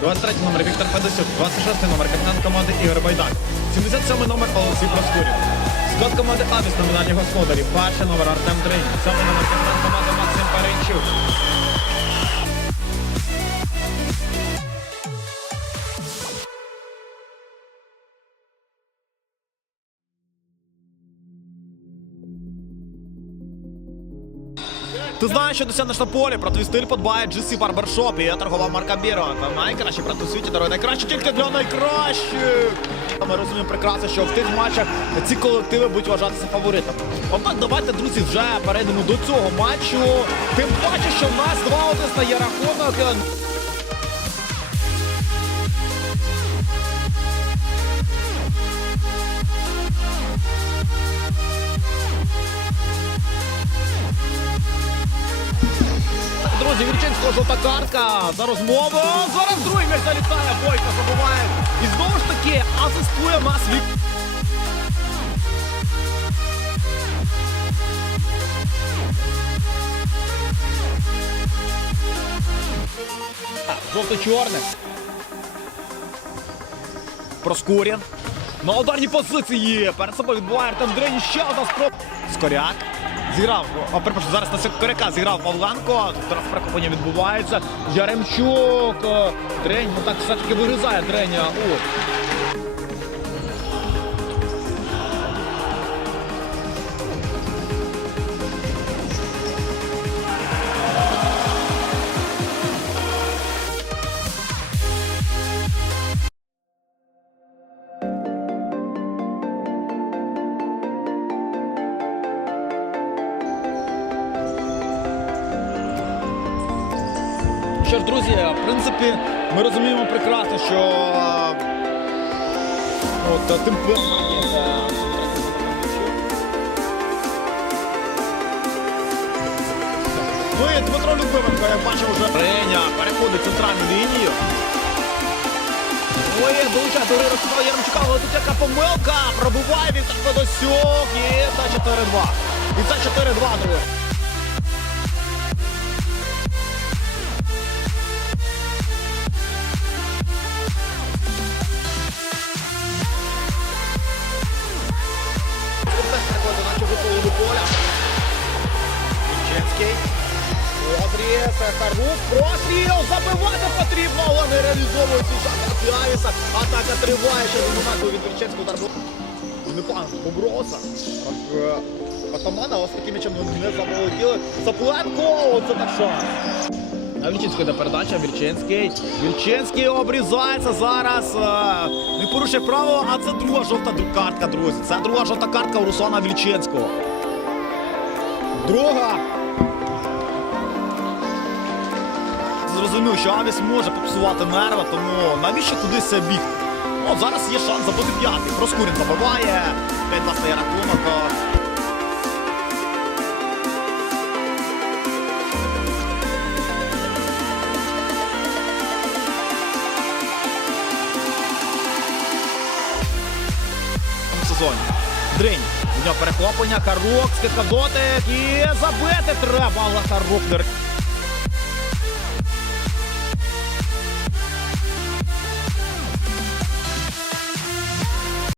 23 номер Віктор Федосюк, 26 номер капітан команди Ігор Байдак, 77 номер Олексій Проскурів. Склад команди Авіс номінальні господарі. Перший номер Артем Дринь, 7 номер капітан команди Максим Паренчук. Ти знаєш, що досягнеш на полі, про твій стиль подбає GC Barbershop і торгова марка Біро. Та найкраще брат у світі дарує найкраще тільки для найкращих. Ми розуміємо прекрасно, що в тих матчах ці колективи будуть вважатися фаворитами. Однак давайте, друзі, вже перейдемо до цього матчу. Тим паче, що в нас 2-1 стає рахунок. Вірчинського жовта картка за розмову. Зараз другий м'яч залітає, Бойко забуває. І знову ж таки асистує нас Вік. Жовто-чорне. Проскурін. На ударній позиції. Перед собою відбуває Артем Дрень. Ще одна спроба. Скоряк. Зіграв, а перепрошую, зараз на Скоряка зіграв Павленко. Зараз перехоплення відбувається. Яремчук. е, Дрень, ну так все-таки вирізає Дреня. О. Що ж, друзі, в принципі, ми розуміємо прекрасно, що от, е, тим Ну і Дмитро Любименко, як бачимо, вже Реня переходить центральну лінію. Ой, долучає до Ростислава Яремчука, але тут яка помилка. Пробиває Віктор Федосюк і це 4-2. І це 4-2, друзі. На чужу половину поля. Вінченський. Одріс, Харук, простріл, забивати потрібно, але не реалізовує цю шанс Авіса. Атака триває, ще до моменту від Вінченського удар. Непогано, Боброса. Е, Атамана, ось таким м'ячем не заволоділи. Запленко, оце так шанс. А Вільчинський йде передача, Вільчинський. Вільчинський обрізається зараз. е, Не порушує правила, а це друга жовта картка, друзі. Це друга жовта картка у Руслана Вільчинського. Друга. Зрозумів, що Авіс може попсувати нерви, тому навіщо кудись бігти? От зараз є шанс забути п'ятий. Проскурін забиває. 5-2 стає рахунок. Сезоні. Дринь. У нього перехоплення, Харук, скидка дотик і забити треба, але Харук